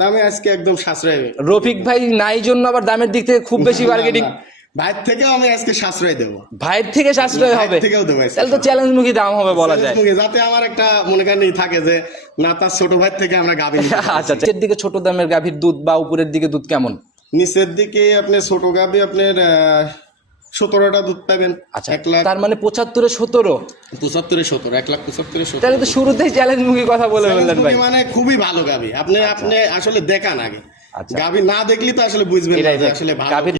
দামে আজকে একদম সাশ্রয়। রফিক ভাই নাই জন্য আবার দামের দিক থেকে খুব বেশি বার্গেনিং। ভাইয়ের থেকেও আমি আজকে সাশ্রয় দেবো। ভাইয়ের থেকে সাশ্রয় হবে, থেকেও দেবো, তাহলে তো চ্যালেঞ্জমুখী দাম হবে বলা যায়। যাতে আমার একটা মনে করেন থাকে যে না, তার ছোট ভাই থেকে আমরা গাভী। আচ্ছা, নিচের দিকে ছোট দামের গাভীর দুধ বা উপরের দিকে দুধ কেমন? নিচের দিকে আপনি ছোট গাভী আপনার 17টা দুধ পাবেন। আচ্ছা, 1 লাখ, তার মানে 75-এ 17, 75-এ 17, 1,75,000-এ 17। তাহলে তো শুরুতেই চ্যালেঞ্জমুখী কথা বলে ফেললেন ভাই। মানে খুবই ভালো গাভী। আপনি আসলে দেখান আগে, আচ্ছা, গাভী না দেখলে তো আসলে বুঝবেন না যে আসলে ভালো গাভী।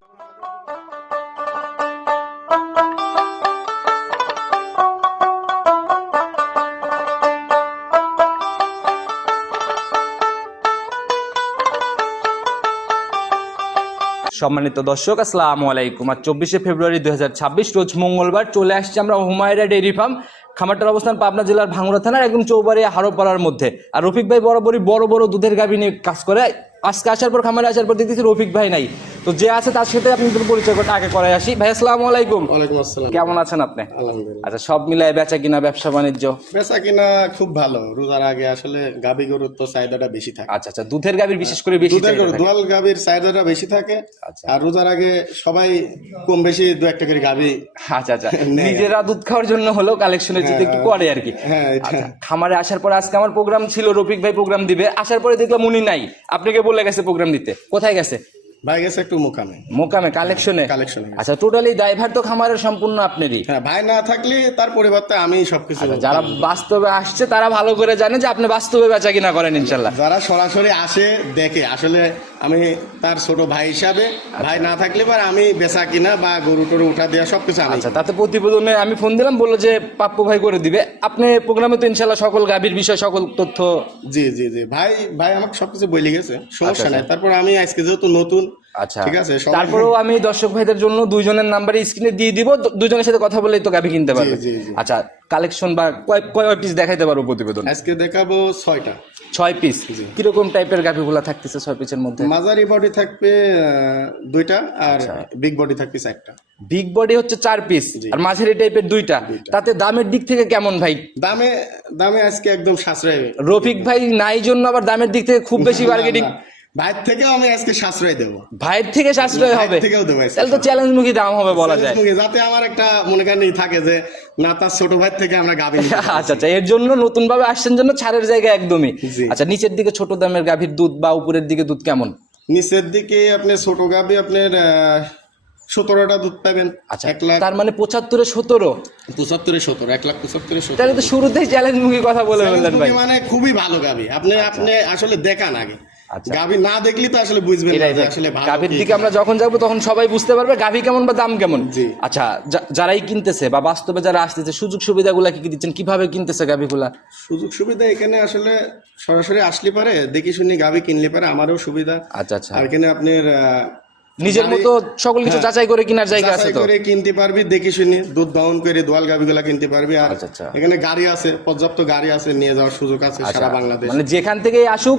সম্মানিত দর্শক, আসসালামু আলাইকুম। আর 24শে ফেব্রুয়ারি 2026 রোজ মঙ্গলবার চলে আসছে আমরা হুমায়রা ডেইরি ফার্ম। খামারটার অবস্থান পাবনা জেলার ভাঙ্গুড়া থানার একদম চৌবাড়িয়া হারোপাড়ার মধ্যে। আর রফিক ভাই বরাবরই বড় বড় দুধের গাভী নিয়ে কাজ করে। আজকে আসার পর, খামারে আসার পর দেখতেছি রফিক ভাই নাই। তো যে আছে তার সাথে আপনি পরিচয় করতে আগে করাই আসি। ভাই আসসালামু আলাইকুম। ওয়ালাইকুম আসসালাম। কেমন আছেন আপনি? আলহামদুলিল্লাহ। আচ্ছা, সব মিলায় বেচা কিনা, ব্যবসা বাণিজ্য? বেচা কিনা খুব ভালো। রোজার আগে আসলে গাভী গরুর তো চাহিদাটা বেশি থাকে। আচ্ছা আচ্ছা, দুধের গাভীর বিশেষ করে বেশি দুধের গরু, দোয়াল গাভীর চাহিদাটা বেশি থাকে। আচ্ছা, আর রোজার আগে সবাই কম বেশি 2-1টা করে গাভী। আচ্ছা আচ্ছা, নিজেরা দুধ খাওয়ার জন্য হলো কালেকশনের যেটা একটু করে আর কি। আচ্ছা, খামারে আসার পরে আজকে আমার প্রোগ্রাম ছিল, রফিক ভাই প্রোগ্রাম দিবে। আসার পরে দেখলাম উনি নাই। আপনাকে বলে গেছে প্রোগ্রাম দিতে, কোথায় গেছে? ভাই গেছে একটু মোকামে কালেকশনে। কালেকশনে। আচ্ছা, টোটালি দায়ভার তো খামারের সম্পূর্ণ আপনারই। হ্যাঁ, ভাই না থাকলে তার পরিবর্তে আমি সবকিছু। যারা বাস্তবে আসছে তারা ভালো করে জানে যে আপনি বাস্তবে বেচা কিনা করেন ইনশাল্লাহ। যারা সরাসরি আসে দেখে, আসলে আমি তার ছোট ভাই হিসাবে, ভাই না থাকলে পর আমি বেচা কিনা বা গরু টরু উঠা দেওয়া সবকিছু আমি। আচ্ছা, তাতে প্রতিবেদনে আমি ফোন দিলাম, বললো যে পাপ্পু ভাই করে দিবে। আপনি প্রোগ্রামে তো ইনশাল্লাহ সকল গাভীর বিষয়, সকল তথ্য। জি জি জি, ভাই আমাকে সবকিছু বলে গেছে, সমস্যা নাই। তারপর আমি আজকে যেহেতু নতুন, আচ্ছা ঠিক আছে। তারপরেও আমি দর্শক ভাইদের জন্য দুইজনের নাম্বার স্ক্রিনে দিয়ে দিব, দুজনের সাথে কথা বলেই তো গাভী কিনতে পারবে। আচ্ছা, কালেকশন বা কয় পিস দেখাইতে পারবো প্রতিবেদন? আজকে দেখাবো 6টা। 6 পিস। কিরকম টাইপের গাভীগুলা থাকতেছে 6 পিসের মধ্যে? মাঝারি বডি থাকবে 2টা, আর বিগ বডি থাকবে 4টা। বিগ বডি হচ্ছে 4 পিস, আর মাঝারি টাইপের 2টা। তাতে দামের দিক থেকে কেমন ভাই? দামে আজকে একদম সাশ্রয়। রফিক ভাই নাই জন্য আবার দামের দিক থেকে খুব বেশি বার্গেনিং। ভাইয়ের থেকেও আমি আজকে সাশ্রয় দেবো। ভাইয়ের থেকে সাশ্রয় হবে, থেকেও দেবো, তাহলে তো চ্যালেঞ্জমুখী দাম হবে বলা যায়। যাতে আমার একটা মনে করেন থাকে যে না, তার ছোট ভাই থেকে আমরা গাভী। আচ্ছা আচ্ছা, এর জন্য নতুন ভাবে আসছেন জন্য ছাড়ের জায়গা একদমই। আচ্ছা, নিচের দিকে ছোট দামের গাভীর দুধ বা উপরের দিকে দুধ কেমন? নিচের দিকে আপনি ছোট গাভী আপনার 17টা দুধ পাবেন। আচ্ছা, 1 লাখ, তার মানে 75-এ 17, 75-এ 17, 1,75,000-এ 17। তাহলে তো শুরুতেই চ্যালেঞ্জমুখী কথা বলে ফেললেন ভাই। মানে খুবই ভালো গাভী। আপনি আসলে দেখান আগে, আচ্ছা, গাভী না দেখলে তো আসলে বুঝবেন না যে আসলে ভালো। গাভীর দিকে আমরা যখন যাবো তখন সবাই বুঝতে পারবে গাভী কেমন বা দাম কেমন। আচ্ছা, যারাই কিনতেছে বা বাস্তবে যারা আসতেছে, সুযোগ সুবিধাগুলা কি দিচ্ছেন, কিভাবে কিনতেছে গাভীগুলা? সুযোগ সুবিধা এখানে আসলে সরাসরি আসলে পারে, দেখি শুনি গাভী কিনলে পারে, আমারও সুবিধা। আচ্ছা আচ্ছা, আর এখানে আপনার নিজের মতো সকল কিছু যাচাই করে কেনার জায়গা আছে তো, করে কিনতে পারবি, দেখি শুনি দুধ দহন করে দোয়াল গাভীগুলা কিনতে পারবি। আর এখানে গাড়ি আছে, পর্যাপ্ত গাড়ি আছে, নিয়ে যাওয়ার সুযোগ আছে সারা বাংলাদেশ। মানে যেখান থেকে আসুক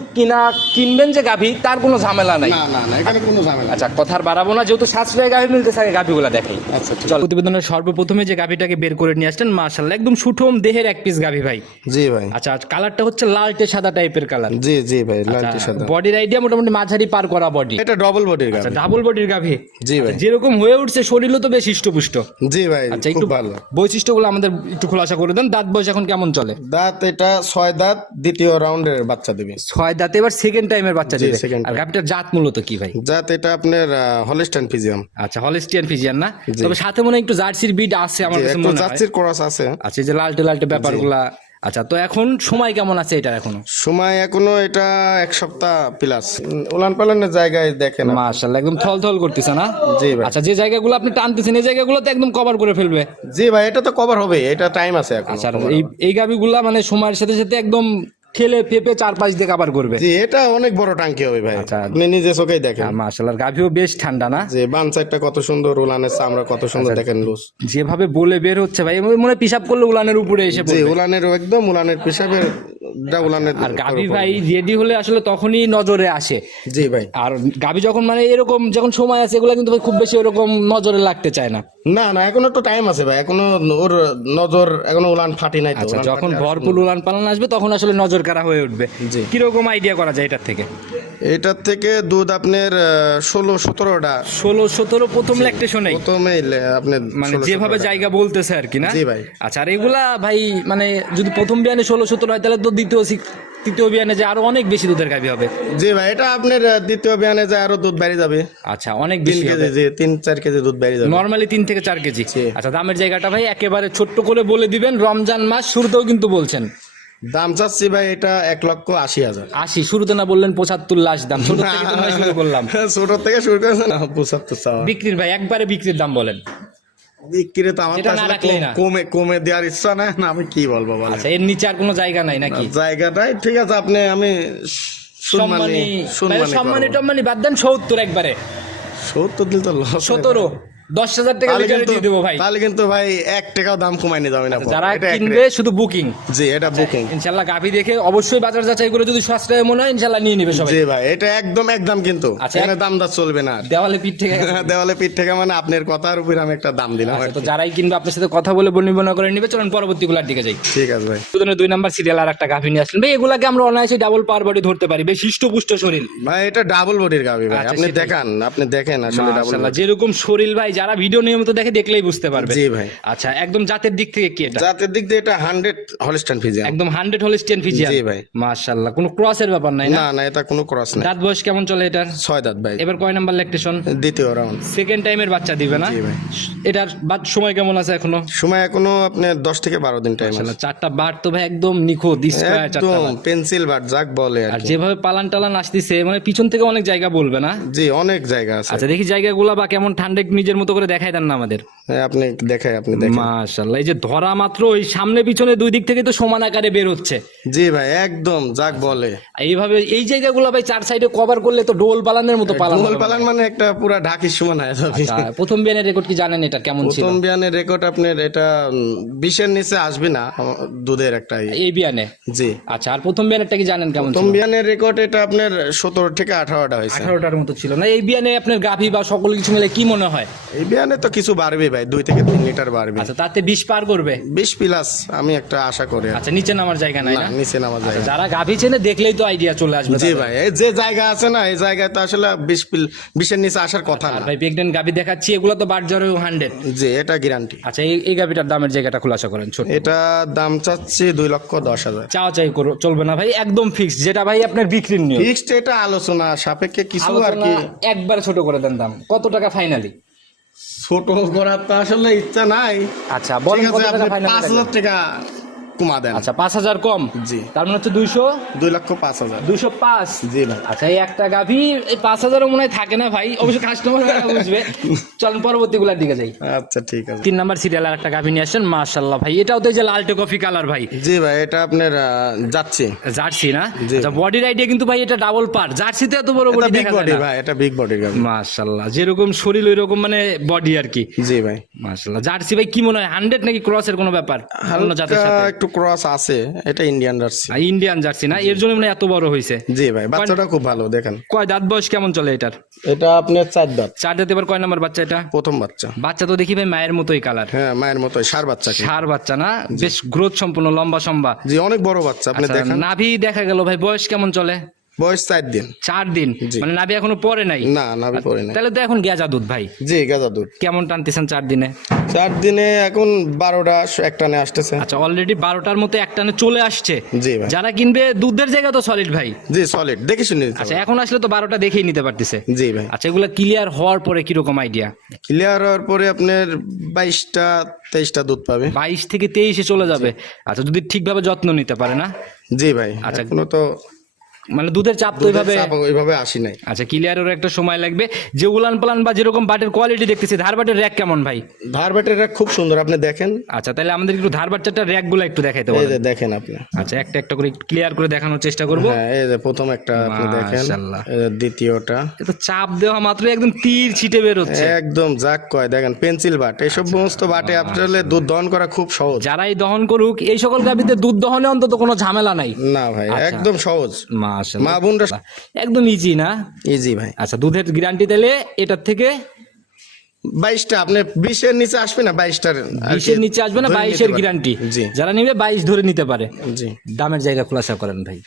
কিনবেন যে গাভী, তার কোনো ঝামেলা নাই। না না না, এখানে কোনো ঝামেলা। আচ্ছা, কথার বাড়াবো না, যেহেতু সাশ্রয় গাভী মিলতেছে, আগে গাভীগুলা দেখাই। আচ্ছা, চল। প্রতিবেদনের সর্বপ্রথমে যে গাভীটাকে বের করে নিয়ে আসলেন, মাশাআল্লাহ একদম সুঠম দেহের এক পিস গাভী ভাই। জি ভাই। আচ্ছা, কালারটা হচ্ছে লালটে সাদা টাইপের কালার। জি জি ভাই, লালটে সাদা। বডির আইডিয়া মোটামুটি মাঝারি পার করা বডি। এটা ডাবল বডির গাভী। আচ্ছা, ডাবল বডির গাভী। জি ভাই। যেরকম হয়ে উঠছে শরীরও তো বেশ হৃষ্টপুষ্ট। জি ভাই, আচ্ছা, খুব ভালো। বৈশিষ্ট্যগুলো আমাদের একটু খোলাসা করে দেন। দাঁত বয়স এখন কেমন চলে? দাঁত এটা 6 দাঁত, দ্বিতীয় রাউন্ডের বাচ্চা দেবে। 6 দাঁতে এবার সেকেন্ড টাইমের বাচ্চা দেবে। আর গাভীটার জাত মূলত কি ভাই? জাত এটা আপনার হলস্টাইন ফ্রিজিয়ান। আচ্ছা, হলস্টিয়ান ফ্রিজিয়ান না, তবে সাথে মনে হয় একটু জার্সির বিট আছে আমার কাছে মনে হয়। জার্সির ক্রস আছে। আচ্ছা, এই যে লালটে ব্যাপারগুলা। আচ্ছা, তো এখন সময় কেমন আছে এটার? সময় এখনো এটা 1 সপ্তাহ প্লাস। উলান পালানের জায়গায় দেখেন, মাশাআল্লাহ একদম থল করতেছে না? জি ভাই। আচ্ছা, যে জায়গাগুলো আপনি টানতেছেন এই জায়গাগুলো তো একদম কভার করে ফেলবে। জি ভাই, এটা তো কভার হবে, এটা টাইম আছে এখন। আচ্ছা, এই গাভীগুলা মানে সময়ের সাথে সাথে একদম খেলে পেপে 4-5 দিয়ে কভার করবে। জি, এটা অনেক বড় টাঙ্কি হবে ভাই। আপনি নিজে চোখেই দেখেন। মাশাআল্লাহ, গাভীও বেশ ঠান্ডা না? যে বান সাইডটা কত সুন্দর, উলানের চামড়া কত সুন্দর দেখেন, লুজ। যেভাবে বলে বের হচ্ছে ভাই, মনে হয় পিশাব করলে উলানের উপরে এসে পড়বে। জি, উলানের একদম উলানের পেশাবের উলানের আর গাভী ভাই রেডি হলে আসলে তখনই নজরে আসে। জি ভাই। আর গাভী যখন মানে এরকম যখন সময় আছে এগুলা কিন্তু ভাই খুব বেশি এরকম নজরে লাগতে চায় না। না না, এখনো তো টাইম আছে ভাই, এখনো ওর নজর এখনো উলান ফাটি নাই তো। আচ্ছা, উলান যখন ফাটলে ভরপুর উলান পালান আসবে তখন আসলে নজর কাড়া হয়ে উঠবে। জি। কিরকম আইডিয়া করা যায় এটার থেকে? এটার থেকে দুধ আপনার 16-17টা 16-17 প্রথম ল্যাকটেশনেই প্রথমে আপনার মানে যেভাবে জায়গা বলতেছে আর কি না? জি ভাই। আচ্ছা, আর এগুলা ভাই মানে যদি প্রথম বিয়ানে 16-17 হয় তাহলে তো তৃতীয় বিয়ানে যে আরো অনেক বেশি দুধের গাভী হবে। জি ভাই, এটা আপনার দ্বিতীয় বিয়ানে যায় আরো দুধ বেড়ে যাবে। আচ্ছা, অনেক 3 বেশি কেজি, হবে। জি 3-4 কেজি দুধ বেড়ে যাবে। নরমালি 3 থেকে 4 কেজি। জি। আচ্ছা, দামের জায়গাটা ভাই একেবারে ছোট্ট করে বলে দিবেন, রমজান মাস শুরুতেও কিন্তু বলছেন। দাম চাচ্ছি ভাই এটা 1,80,000। 80 শুরুতে না বললেন 75 লাস্ট দাম, ছোট থেকে তো নয় শুরু করলাম। ছোট থেকে শুরু করেছে না 75 চাওয়া। বিক্রির ভাই একবারে বিক্রির দাম বলেন। বিক্রি তো আমার যেটা না কাছে রাখলেই না। কমে দেওয়ার ইচ্ছা নাই না, আমি কি বলবো বলেন। আচ্ছা, এর নিচে আর কোনো জায়গা নাই নাকি? জায়গাটাই ঠিক আছে, আমি সম্মানী সম্মানী টম্মানি বাদ দেন, 70 একবারে 70 দিল তো লস। 17 10,000 টাকা লিটারে দিয়ে দেবো ভাই। তাহলে কিন্তু ভাই 1 টাকাও দাম কমাই নিয়ে যাবে না। যারা এটা এক কিনবে রেট। শুধু বুকিং। জি, এটা বুকিং। ইনশাআল্লাহ গাভী দেখে অবশ্যই বাজার যাচাই করে যদি সস্তায় মনে হয় ইনশাআল্লাহ নিয়ে নেবে সবাই। জি ভাই, এটা একদম কিন্তু আচ্ছা, এখানে দাম দর চলবে না আর। দেওয়ালে পিঠ থেকে দেওয়ালে পিঠ থেকে মানে আপনার কথার উপর আমি একটা দাম দিলাম আর তো কি। যারাই কিনবে আপনার সাথে কথা বলে বর্ণনা করে নিবে। চলুন পরবর্তী গুলার দিকে যাই। ঠিক আছে ভাই। দুজনের 2 নাম্বার সিরিয়াল আর একটা গাভী নিয়ে আসলেন ভাই। এগুলাকে আমরা অনায়াসে ডাবল পাওয়ার বডি ধরতে পারি, বেশ হৃষ্টপুষ্ট শরীর। ভাই এটা ডাবল বডির গাবি ভাই, আচ্ছা, আপনি সেটাই। দেখেন আসলে ডাবল। মাশাআল্লাহ, যেরকম শরীর ভাই, যারা ভিডিও নিয়মিত দেখে দেখলেই বুঝতে পারবে। জি ভাই। আচ্ছা, একদম জাতের দিক থেকে কি এটা? জাতের দিক দিয়ে এটা 100 হলস্টাইন ফিজিয়ান। একদম 100 হলিস্টিয়ান ফিজিয়ান। জি ভাই। মাশাআল্লাহ, কোনো ক্রসের ব্যাপার নাই না? না না, এটা কোনো ক্রস নাই। দাঁত বয়স কেমন চলে এটার? 6 দাঁত ভাই। এবার কয় নাম্বার ল্যাকটেশন? দ্বিতীয় রাউন্ড। সেকেন্ড টাইমের বাচ্চা দিবে না? জি ভাই। এটার সময় কেমন আছে এখনো? সময় এখনো আপনার 10 থেকে 12 দিন টাইম আছে। মাশাআল্লাহ, 4টা বার তো ভাই একদম নিখুঁত স্কয়ার 4টা একদম বার। পেন্সিল বাট যাক বলে আর আর কি। যেভাবে পালান টালান আসতেছে মানে পিছন থেকে অনেক জায়গা বলবে না? জি, অনেক জায়গা আছে। আচ্ছা, দেখি জায়গাগুলো বা কেমন ঠান্ডা একটু নিজের মতো করে দেখাই দেন না আমাদের। হ্যাঁ, আপনি দেখেন। মাশাআল্লাহ, এই যে ধরা মাত্র ওই সামনে পিছনে দুই দিক থেকে তো সমান আকারে বের হচ্ছে। জি ভাই, একদম যাক বলে। এইভাবে এই জায়গাগুলো ভাই 4 সাইডে কভার করলে তো ডোল পালানের মতো পালান গোল হবে। পালান মানে একটা পুরা ঢাকির সমান হয়ে যাবে। আচ্ছা, প্রথম বিয়ানের রেকর্ড কি জানেন এটা কেমন ছিল? প্রথম বিয়ানের রেকর্ড আপনার এটা 20-এর নিচে আসবে না দুধের একটা এই বিয়ানে? জি। আচ্ছা, আর প্রথম বিয়ানেরটা কি জানেন কেমন প্রথম ছিল? বিয়ানের রেকর্ড এটা আপনার 17 থেকে 18টা হয়েছে। 18টার মতো ছিল না? এই বিয়ানে আপনার গাভী বা সকল কিছু মিলে কি মনে হয়? এই বিয়ানে তো কিছু বাড়বে ভাই, 2 থেকে 3 লিটার বাড়বে। আচ্ছা, তাতে 20 পার করবে? 20 প্লাস আমি একটা আশা করি। আচ্ছা, নিচে নামার জায়গা নাই না, না? নিচে নামা যায়। যারা গাভী চেনে দেখলেই তো আইডিয়া চলে আসবে। জি ভাই, এই যে জায়গা আছে না, এই জায়গায় তো আসলে 20-এর নিচে আসার কথা আর না। ভাই প্রেগনেন্ট গাভী দেখাচ্ছি, এগুলো তো বাটজারেও 100। জি, এটা গ্যারান্টি। আচ্ছা, এই গাভীটার দামের জায়গাটা খোলাসা করেন ছোট। এটা দাম চাচ্ছি 2,10,000। চাই করো চলবে না ভাই, একদম ফিক্স, যেটা ভাই আপনার বিক্রির নিয়ম। ফিক্সড এটা আলোচনা সাপেক্ষে কিছু আর আলোচনা কি। একবারে ছোট করে দেন দাম। কত টাকা ফাইনালি? ছোট করার তো আসলে ইচ্ছা নাই। আচ্ছা, বলেন ঠিক কত আছে, টাকা আপনি ফাইনালি? 5,000 টাকা কমা দেন। আচ্ছা, 5,000 কম। জি। তার মানে হচ্ছে 2,05,000। 205। জি ভাই। আচ্ছা, এই একটা গাভী এই 5,000 মনে হয় থাকে না ভাই, অবশ্য কাস্টমার বুঝবে। চলেন পরবর্তী গুলার দিকে যাই। আচ্ছা, ঠিক আছে। 3 নাম্বার সিরিয়াল আর একটা গাভী নিয়ে আসছেন। মাশাআল্লাহ ভাই, এটাও তো এই যে লালটে কফি কালার ভাই। জি ভাই, এটা আপনার যাচ্ছে জার্সি না? জি। আচ্ছা, বডির আইডিয়া কিন্তু ভাই এটা ডাবল পার। জার্সিতে এত বড় এটা বডি বিগ দেখা বডি যায় না। ভাই, এটা বিগ বডির গাড়ি। মাশাআল্লাহ, যেরকম শরীর ওই রকম মানে বডি আর কি। জি ভাই। মাশাআল্লাহ, জার্সি ভাই কি মনে হয় 100 নাকি ক্রসের কোনো ব্যাপার অন্য জাতের হালকা সাথে? একটু ক্রস আছে, এটা ইন্ডিয়ান জার্সি। ইন্ডিয়ান জার্সি না, এর জন্য মানে এত বড় হয়েছে। জি ভাই, বাচ্চাটা খুব ভালো দেখেন। কয় দাঁত বয়স কেমন চলে এটার? এটা আপনার 4 দাঁত, 4 দাঁত। এবার কয় নাম্বার বাচ্চা এটা? প্রথম বাচ্চা। বাচ্চা তো দেখি ভাই মায়ের মতোই কালার। হ্যাঁ, মায়ের মতোই ষাঁড় বাচ্চা। ষাঁড় বাচ্চা না? বেশ গ্রোথ সম্পন্ন, লম্বা সম্বা। জি, অনেক বড় বাচ্চা, আপনি আচ্ছা, দেখেন। নাভি দেখা গেল ভাই, বয়স কেমন চলে? বয়স 4 দিন। 4 দিন। জি। মানে নাভি এখনো পরে নাই? না, নাভি পড়ে নাই। তাহলে তো এখন গেজা দুধ ভাই। জি, গাজা দুধ। কেমন টানতেছেন 4 দিনে? 4 দিনে এখন 12টা একটানে আসতেছে। আচ্ছা, অলরেডি 12টার মতো একটানে চলে আসছে। জি ভাই। যারা কিনবে দুধের জায়গা তো সলিড ভাই। জি, সলিড দেখে শুনে নিতে আচ্ছা, হবে। এখন আসলে তো 12টা দেখেই নিতে পারতেছে। জি ভাই। আচ্ছা, এগুলা ক্লিয়ার হওয়ার পরে কিরকম আইডিয়া? ক্লিয়ার হওয়ার পরে আপনার 22-23টা দুধ পাবে। 22 থেকে 23-এ চলে যাবে। আচ্ছা, যদি ঠিকভাবে যত্ন নিতে পারে না? জি ভাই। আচ্ছা। এখনো তো মানে দুধের চাপ তো দুধের ওইভাবে চাপ ওইভাবে আসি নাই। আচ্ছা, ক্লিয়ারের একটা সময় লাগবে। যে উলান পালান বা যেরকম বাটের কোয়ালিটি দেখতেছি, ধার বাটের র্যাক কেমন ভাই? ধার বাটের খুব সুন্দর, আপনি দেখেন। আচ্ছা, তাহলে আমাদের একটু ধার বাচ্চাটা র্যাকগুলো একটু দেখাইতে এই বলেন। যে দেখেন আপনি। আচ্ছা, একটা একটা করে ক্লিয়ার করে দেখানোর চেষ্টা করব। হ্যাঁ, এই যে প্রথম একটা আপনি দেখেন, মাশাআল্লাহ। এই যে দ্বিতীয়টা এটা চাপ দেওয়া মাত্রই একদম তীর ছিটে বের হচ্ছে। একদম যাক কয় দেখেন, পেন্সিল বাট, এইসব সমস্ত বাটে আসলে দুধ দহন করা খুব সহজ। যারাই দহন করুক এই সকল গাভীতে দুধ দহনে অন্তত কোনো ঝামেলা নাই। না ভাই, একদম সহজ, মাশাআল্লাহ, মা বোনরা একদম ইজি না? ইজি ভাই। আচ্ছা, দুধের গ্যারান্টি তাহলে এটার থেকে 22টা, আপনি 20-এর নিচে আসবে না, 22টার 20-এর নিচে আসবে না, 22-এর গ্যারান্টি। জি যারা নেবে 22 ধরে নিতে পারে। জি। দামের জায়গা খোলাসা করেন ভাই,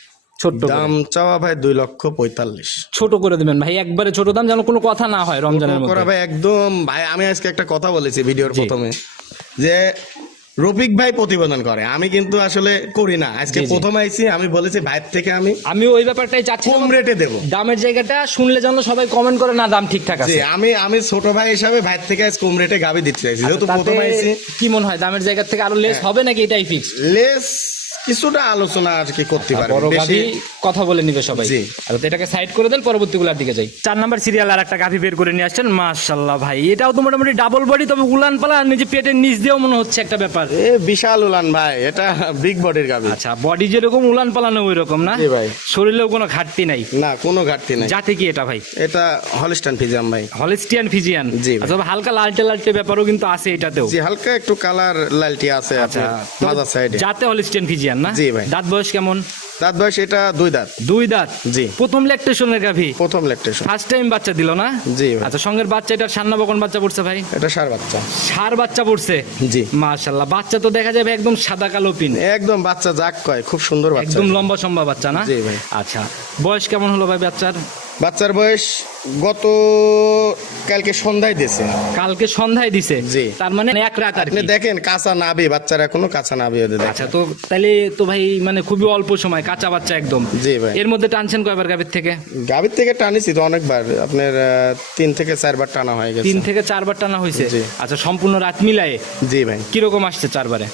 ছোট্ট করে। দাম চাওয়া ভাই 2,45,000। ছোট করে দিবেন ভাই, একবারে ছোট দাম, যেন কোনো কথা না হয় রমজানের করা মধ্যে। ভাই একদম ভাই। আমি আজকে একটা কথা বলেছি ভিডিওর প্রথমে, যে রফিক ভাই প্রতিবেদন করে, আমি কিন্তু আসলে করি না। আজকে প্রথম আইছি, আমি বলেছি ভাইয়ের থেকে আমি ওই ব্যাপারটাই চাচ্ছি, কম রেটে দেবো। দামের জায়গাটা শুনলে যেন সবাই কমেন্ট করে না দাম ঠিকঠাক জি, আছে। আমি ছোট ভাই হিসাবে ভাইয়ের থেকে আজ কম রেটে গাবি দিতে চাইছি, যেহেতু তাতে প্রথম আইছি। কি মনে হয় দামের জায়গা থেকে আরো লেস হবে নাকি এটাই ফিক্স? লেস কিছুটা আলোচনা আর কি করতে পারবে, বড় গাভী কথা বলে নিবে সবাই। জি। আর তো এটাকে সাইড করে দেন, পরবর্তীগুলোর দিকে যাই। 4 নাম্বার সিরিয়াল আর একটা গাভী বের করে নিয়ে আসছেন। মাশাআল্লাহ ভাই, এটাও তো মোটামুটি ডাবল বডি, তবে উলান পালা আর নিজে পেটের নিচ দিয়েও মনে হচ্ছে একটা ব্যাপার। এ বিশাল উলান ভাই, এটা বিগ বডির গাবি। আচ্ছা, বডি যেরকম উলান পালানো ওই রকম না? জি ভাই। শরীরেও কোনো ঘাটতি নাই? না, কোনো ঘাটতি নাই। জাতে কি এটা ভাই? এটা হলস্টাইন ফ্রিজিয়ান ভাই। Holstein Friesian. জি ভাই। আচ্ছা, হালকা লালটে লালটে ব্যাপারও কিন্তু আছে এটাতেও। জি, হালকা একটু কালার লালটি আছে আচ্ছা, আপনার মাঝার সাইডে। জাতে হলিস্টিয়ান ফিজিয়ান না? জি ভাই। দাঁত বয়স কেমন? দাঁত বয়স এটা 2 দাঁত। 2 দাঁত। জি। প্রথম ল্যাকটেশনের গাভী, প্রথম ল্যাকটেশন। ফার্স্ট টাইম বাচ্চা দিল না? জি ভাই। আচ্ছা, সঙ্গের বাচ্চা, এটা সান্না বকন বাচ্চা পড়ছে ভাই? এটা ষাঁড় বাচ্চা। ষাঁড় বাচ্চা পড়ছে। জি। মাশাআল্লাহ, বাচ্চা তো দেখা যাবে একদম সাদা কালো পিন, একদম বাচ্চা যাক কয়, খুব সুন্দর বাচ্চা। একদম লম্বা সম্বা বাচ্চা না? জি ভাই। আচ্ছা, বয়স কেমন হলো ভাই বাচ্চার? বাচ্চার বয়স গত কালকে সন্ধ্যায় দিয়েছে। কালকে সন্ধ্যায় দিছে? জি। তার মানে এক রাত আর আপনি কি। দেখেন কাঁচা নাবি, বাচ্চার এখনো কাঁচা নাবি ওদের দেখেন। আচ্ছা, তো তাহলে তো ভাই মানে খুবই অল্প সময়, কাঁচা বাচ্চা একদম। জি ভাই। এর মধ্যে টানছেন কয়বার গাভীর থেকে? গাভীর থেকে টানিছি তো অনেকবার, আপনার 3 থেকে 4 বার টানা হয়ে গেছে। 3 থেকে 4 বার টানা হয়েছে? জি। আচ্ছা, সম্পূর্ণ রাত মিলায়ে জি ভাই। কিরকম আসছে 4 বারে?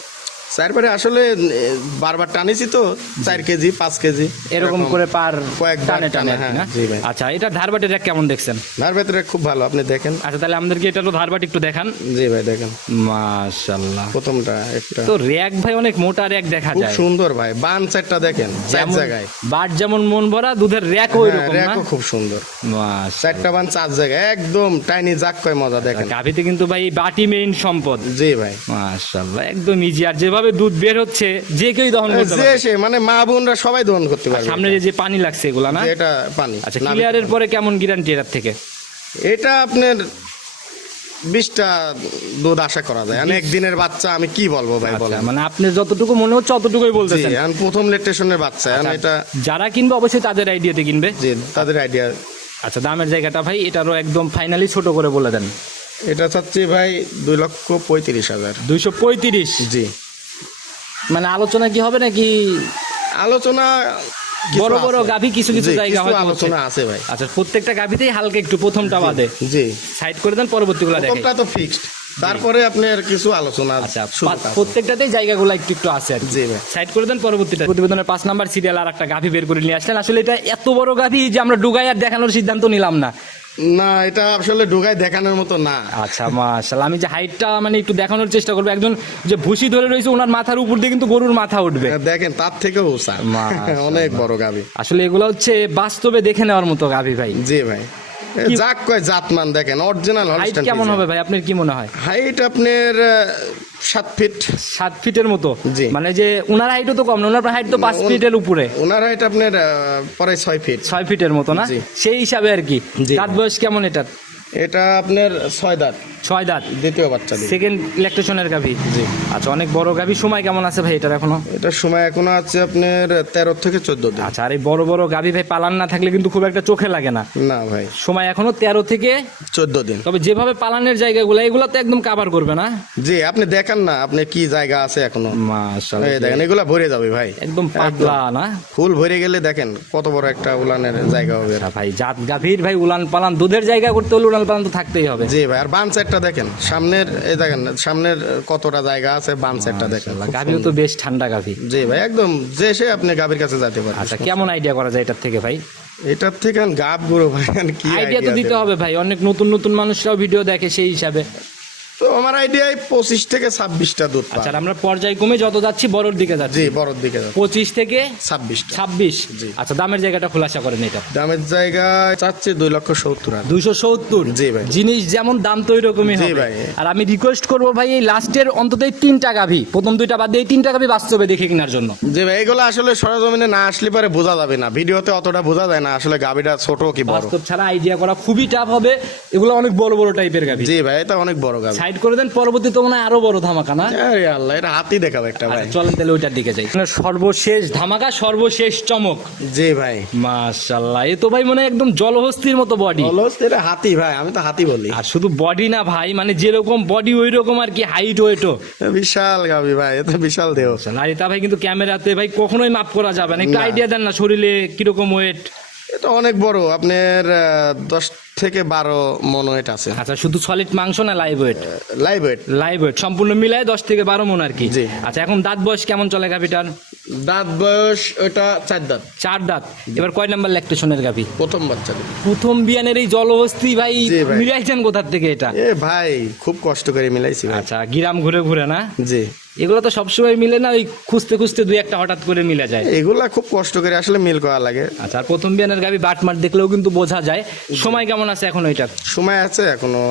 4 বারে আসলে বারবার টানিছি তো 4 কেজি 5 কেজি এরকম করে পার কয়েকবার টানে টানে আর কি হ্যাঁ, না? জি ভাই। আচ্ছা, এটা ধারবাটির র্যাক কেমন দেখছেন? ধার ভেতরে খুব ভালো, আপনি দেখেন। আচ্ছা, তাহলে আমাদেরকে এটারও ধারবাটি একটু দেখান। জি ভাই, দেখেন মাশাআল্লাহ, প্রথমটা একটা তো র্যাক ভাই অনেক মোটা র্যাক দেখা খুব যায়। সুন্দর ভাই। বান চারটা দেখেন, 4 যেমন জায়গায়। বাট যেমন মন ভরা, দুধের র্যাক ওই হ্যাঁ, রকম না? র্যাকও খুব সুন্দর। মাশাআল্লাহ, 4টা বান 4 জায়গায়, একদম টাইনি জাক কয় মজা দেখেন। গাভীতে কিন্তু ভাই বাটি মেইন সম্পদ। জি ভাই। মাশাআল্লাহ, একদম ইজি। আর যেভাবে দুধ বের হচ্ছে যে কেউই দহন করতে যে পারে। সে মানে মা বোনরা সবাই দহন করতে পারবে। সামনে যে পানি লাগছে এগুলা না? এটা পানি। আচ্ছা, নাভি- ক্লিয়ারের পরে কেমন গ্যারান্টি এর থেকে? এটা আপনার 20টা দুধ আশা করা যায়। মানে একদিনের বাচ্চা, আমি কি বলবো ভাই আচ্ছা, বলেন। মানে আপনি যতটুকু মনে হচ্ছে অতটুকুই জি, বলতেছেন। এখন প্রথম ল্যাকটেশনের বাচ্চা, এখন এটা যারা কিনবে অবশ্যই তাদের আইডিয়াতে কিনবে। জি তাদের আইডিয়া। আচ্ছা, দামের জায়গাটা ভাই এটারও একদম ফাইনালি ছোট করে বলে দেন। এটা চাচ্ছি ভাই 2,35,000। 235? জি। মানে আলোচনা কি হবে নাকি? আলোচনা কিছু বড় বড় আছে। গাভী কিছু কিছু জি, জায়গা হয়তো আলোচনা হচ্ছে। আছে ভাই। আচ্ছা, প্রত্যেকটা গাভীতেই হালকা একটু প্রথমটা বাদে জি। সাইড করে দেন, পরবর্তীগুলো দেখেন। প্রথমটা তো ফিক্সড, তারপরে আপনার কিছু আলোচনা আচ্ছা, সুযোগ আছে। প্রত্যেকটাতেই জায়গাগুলো একটু একটু আছে আর কি। জি ভাই। সাইড করে দেন, পরবর্তীটা। প্রতিবেদনের 5 নাম্বার সিরিয়াল আর একটা গাভী বের করে নিয়ে আসলেন। আসলে এটা এত বড় গাভী যে আমরা ডুগাই আর দেখানোর সিদ্ধান্ত নিলাম না। না, এটা আসলে ঢুকায় দেখানোর মতো না। আচ্ছা, মাশাআল্লাহ, আমি যে হাইটটা মানে একটু দেখানোর চেষ্টা করবো। একজন যে ভুসি ধরে রয়েছে ওনার মাথার উপর দিয়ে কিন্তু গরুর মাথা উঠবে। দেখেন তার থেকেও উঁচা, মাশাআল্লাহ। অনেক বড় গাভী। আসলে এগুলো হচ্ছে বাস্তবে দেখে নেওয়ার মতো গাভী ভাই। জি ভাই। যাক কয় জাতমান দেখেন, অরিজিনাল হাইট হলস্টাইন কেমন হবে ভাই, আপনার কি মনে হয়? হাইট আপনার 7 ফিট। 7 ফিটের মতো? জি। মানে যে উনার হাইটও তো কম না, উনার হাইট তো 5 ফিটের উপরে। ওনার হাইট আপনার পরে 6 ফিট। 6 ফিটের মতো না? জি। সেই হিসাবে আর কি। জি। দাঁত বয়স কেমন এটার? এটা আপনার 6 দাঁত, 6 দাঁত, দ্বিতীয় বাচ্চা দিবে। সেকেন্ড ল্যাকটেশনের গাভী। জি। আচ্ছা, অনেক বড় গাভী। সময় কেমন আছে ভাই এটার এখনো? এটার সময় এখনো আছে আপনার 13 থেকে 14 দিন। আচ্ছা, আর এই বড় বড় গাভী ভাই পালান না থাকলে কিন্তু খুব একটা চোখে লাগে না। না ভাই, সময় এখনো 13 থেকে 14 দিন। তবে যেভাবে পালানের জায়গাগুলো এগুলো তো একদম কাভার করবে না? জি, আপনি দেখেন না আপনি কি জায়গা আছে এখনো। মাশাআল্লাহ, এই দেখেন এগুলা ভরে যাবে ভাই, একদম পাতলা না? ফুল ভরে গেলে দেখেন কত বড় একটা উলানের জায়গা হবে। আচ্ছা ভাই, জাত গাভীর ভাই উলান পালান দুধের জায়গা করতে হলে উলান পালান তো থাকতেই হবে। জি ভাই, আর বান চারটা বানসেটটা দেখেন, সামনের এই দেখেন সামনের কতটা জায়গা আছে, বানসেটটা দেখেন। গাভীও তো বেশ ঠান্ডা গাভী। জি ভাই, একদম যে সে আপনি গাভীর কাছে যেতে পারেন। আচ্ছা, কেমন আইডিয়া করা যায় এটার থেকে ভাই? এটার থেকে গাব গুঁড়ো ভাই, কি আইডিয়া তো দিতে হবে ভাই, অনেক নতুন নতুন মানুষরাও ভিডিও দেখে সেই হিসাবে। তো আমার আইডিয়ায় 25 থেকে 26টা দুধ পায়। আচ্ছা, আর আমরা পর্যায়ক্রমে যত যাচ্ছি বড়র দিকে যাচ্ছি। জি, বড়র দিকে যাচ্ছে 25 থেকে 26টা। 26। জি। আচ্ছা, দামের জায়গাটা খোলাসা করেন এটা। দামের জায়গায় চাচ্ছে 2,70,000। 270। জি ভাই। জিনিস যেমন দাম তো ওই রকমই জি হবে ভাই। আর আমি রিকোয়েস্ট করবো ভাই, এই লাস্টের অন্তত এই 3টা গাভী, প্রথম 2টা বাদ দিয়ে এই 3টা গাভী বাস্তবে দেখে কেনার জন্য। জি ভাই, এগুলো আসলে সরজমিনে না আসলে পরে বোঝা যাবে না, ভিডিওতে অতটা বোঝা যায় না আসলে গাভীটা ছোট কি বড়। বাস্তব ছাড়া আইডিয়া করা খুবই টাফ হবে। এগুলো অনেক বড় বড় টাইপের গাভী। জি ভাই, এটা অনেক বড় গাভী। সাইড করে দেন, পরবর্তী তো মনে হয় আরো বড় ধামাকা না? আরে আল্লাহ, এটা হাতি দেখাবে একটা ভাই। আচ্ছা, চলেন তাহলে ওইটার দিকে যাই। সর্বশেষ ধামাকা, সর্বশেষ চমক। জি ভাই, মাশাআল্লাহ, এ তো ভাই মনে হয় একদম জলহস্তির মতো বডি। এটা হাতি ভাই, আমি তো হাতি বলি। আর শুধু বডি না ভাই, মানে যেরকম বডি ওই রকম আর কি হাইট ওয়েটও। বিশাল গাভী ভাই, এটা বিশাল দেহ। আর এটা ভাই কিন্তু ক্যামেরাতে ভাই কখনোই মাপ করা যাবে না। একটু আইডিয়া দেন না, শরীরে কিরকম ওয়েট? এটা অনেক বড়, আপনার 10 থেকে 12 মন ওয়েট আছে। আচ্ছা, শুধু সলিড মাংস না live weight? Live weight. Live weight সম্পূর্ণ মিলায় 10 থেকে 12 মন আর কি। জি। আচ্ছা, এখন দাঁত বয়স কেমন চলে গাভিটার? দাঁত বয়স ওটা 4 দাঁত। 4 দাঁত। এবার কয় নাম্বার ল্যাকটেশনের গাভি? প্রথম বাচ্চা। প্রথম বিয়ানের এই জলহস্তি ভাই, জি ভাই। মিলাইছেন কোথার থেকে এটা? এ ভাই, খুব কষ্ট করে মিলাইছি ভাই। আচ্ছা, গিরাম ঘুরে ঘুরে না? জি। এগুলো তো সবসময় মিলে না, ওই খুঁজতে খুঁজতে দুই একটা হঠাৎ করে মিলে যায়। এগুলা খুব কষ্ট করে আসলে মিল করা লাগে। আচ্ছা, আর প্রথম বিয়ানের গাভি বাটমার দেখলেও কিন্তু বোঝা যায়। সময় কেমন আছে এখন ওইটা? সময় আছে এখনো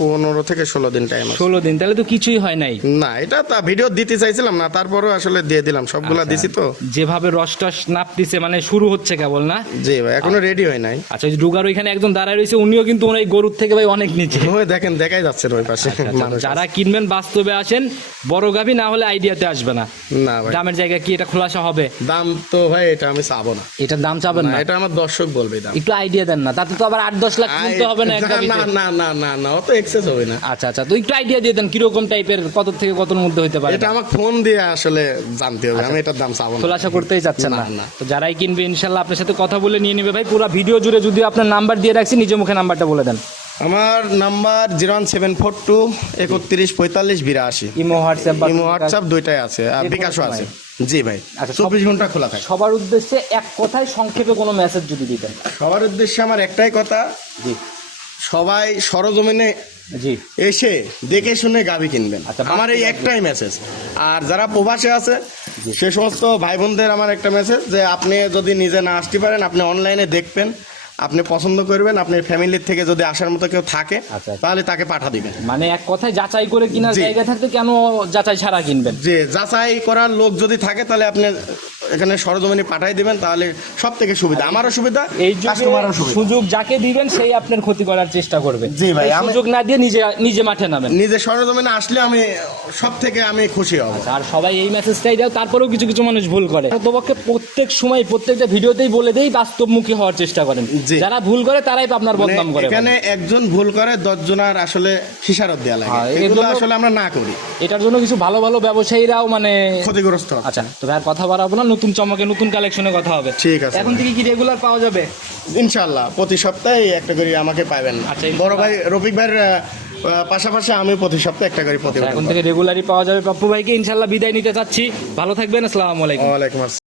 15 থেকে 16 দিন টাইম আছে। 16 দিন, তাহলে তো কিছুই হয় নাই। না, এটা তা ভিডিও দিতে চাইছিলাম না, তারপরেও আসলে দিয়ে দিলাম, সবগুলা দিছি তো। যেভাবে রস টস নাপতিছে, মানে শুরু হচ্ছে কেবল না? জি ভাই, এখনো রেডি হয় নাই। আচ্ছা, ওই যে ডুগার ওইখানে একজন দাঁড়ায় রয়েছে, উনিও কিন্তু ওই গরুর থেকে ভাই অনেক নিচে। ওই দেখেন, দেখাই যাচ্ছে ওই পাশে মানুষ যারা কিনবেন বাস্তবে আসেন, বড় গাভি না হলে আইডিয়াতে আসবে না। না ভাই, দামের জায়গা কি এটা খোলাসা হবে? দাম তো ভাই এটা আমি চাবো না। এটার দাম চাবেন না, না? এটা আমার দর্শক বলবে দাম। একটু আইডিয়া দেন না, তাতে তো আবার 8-10 লাখ কিনতে হবে না একটা না গাভিতে। না না না না, অত এক্সেস হবে না। আচ্ছা আচ্ছা, তো একটু আইডিয়া দিয়ে দেন কিরকম টাইপের, কত থেকে কতর মধ্যে হতে পারে? এটা আমাকে ফোন দিয়ে আসলে জানতে হবে, আমি এটার দাম চাবো না। খোলাসা করতেই চাচ্ছেন না? না, না। তো যারাই কিনবে ইনশাল্লাহ আপনার সাথে কথা বলে নিয়ে নেবে ভাই। পুরো ভিডিও জুড়ে যদি আপনার নাম্বার দিয়ে রাখছি, নিজে মুখে নাম্বারটা বলে দেন। আমার নাম্বার 01742 31 45 82। ইমো হোয়াটসঅ্যাপ বা ইমো হোয়াটসঅ্যাপ দুইটাই আছে, আর বিকাশও আছে। জি ভাই, আচ্ছা, 24 ঘন্টা খোলা থাকে। সবার উদ্দেশ্যে এক কথায় সংক্ষেপে কোনো মেসেজ যদি দিতেন। সবার উদ্দেশ্যে আমার একটাই কথা, জি সবাই সরজমিনে জি। এসে দেখে শুনে গাভী কিনবেন, আচ্ছা, আমার এই একটাই মেসেজ। আর যারা প্রবাসে আছে সে সমস্ত ভাই বোনদের আমার একটা মেসেজ, যে আপনি যদি নিজে না আসতে পারেন, আপনি অনলাইনে দেখবেন, আপনি পছন্দ করবেন, আপনার ফ্যামিলির থেকে যদি আসার মতো কেউ থাকে আচ্ছা। তাহলে তাকে পাঠা দিবেন। মানে এক কথায় যাচাই করে কেনার জি। জায়গা থাকতে কেন যাচাই ছাড়া কিনবেন? যে যাচাই করার লোক যদি থাকে তাহলে আপনি এখানে সরজমিনে পাঠাই দিবেন, তাহলে সব থেকে সুবিধা, আমারও সুবিধা, এই কাস্টমারও যুগে সুবিধা। সুযোগ যাকে দিবেন সেই আপনার ক্ষতি করার চেষ্টা করবে। জি ভাই, এই আমি- সুযোগ না দিয়ে নিজে নিজে মাঠে নামেন। নিজে সরজমিনে আসলে আমি সব থেকে আমি খুশি হব। আর সবাই এই মেসেজটাই দাও, তারপরেও কিছু কিছু মানুষ ভুল করে। তোমাকে প্রত্যেক সময় প্রত্যেকটা ভিডিওতেই বলে দেই, বাস্তবমুখী হওয়ার চেষ্টা করেন। জি। যারা ভুল করে তারাই আপনার মানে বদনাম করে। এখানে একজন ভুল করে 10 জনের আসলে হিসারত দেওয়া লাগে, হ্যাঁ, এর এগুলো জন্য- আসলে আমরা না করি, এটার জন্য কিছু ভালো ভালো ব্যবসায়ীরাও মানে ক্ষতিগ্রস্ত হয়। আচ্ছা, তবে আর কথা বাড়াবো না, নতুন চমকে নতুন কালেকশনে কথা হবে। ঠিক আছে এখন থেকে কি রেগুলার পাওয়া যাবে? ইনশাল্লাহ প্রতি সপ্তাহে একটা করে আমাকে পাবেন। আচ্ছা, বড় ভাই রফিক ভাইয়ের পাশাপাশি আমি প্রতি সপ্তাহে একটা করে প্রতিবেদন এখন করব। থেকে রেগুলারই পাওয়া যাবে। পাপ্পু ভাইকে ইনশাল্লাহ বিদায় নিতে চাচ্ছি। ভালো থাকবেন, আসসালামু আলাইকুম। ওয়ালাইকুম আসসালাম।